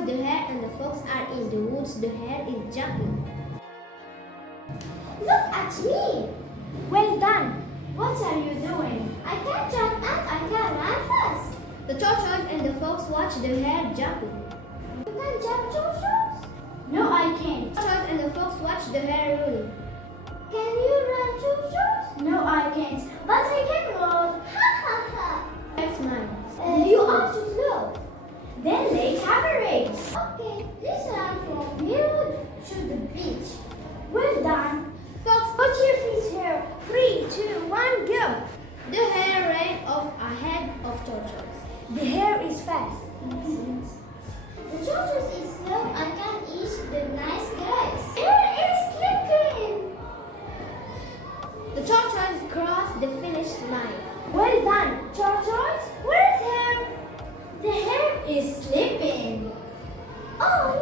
tortoise, the hare, and the fox are in the woods. The hare is jumping. Look at me! Well done! What are you doing? I can jump and I can run fast. The tortoise and the fox watch the hare jumping. You can jump choo-choos? No, I can't. The tortoise and the fox watch the hare rolling. Can you run choo-choos? No, I can't. But I can roll. Ha ha ha! That's mine. You are too slow. Then let's have a race. Okay, let's run from here to the beach. Well done. Fox, Put your feet here. 3, 2, 1, go. the hare ran off ahead of tortoise. The hare is fast. The tortoise is slow and can eat the nice grass. Hare is slipping. The tortoise crossed the finish line. Well done. Tortoise, where's hare? The hare is slipping. Oh